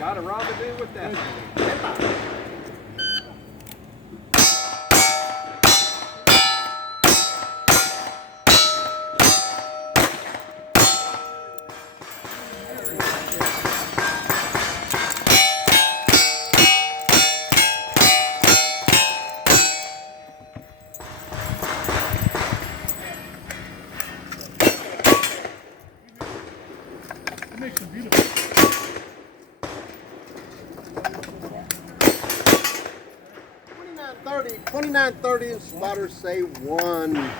Got a rendezvous with that. It makes them beautiful. 2930 and spotters say 1.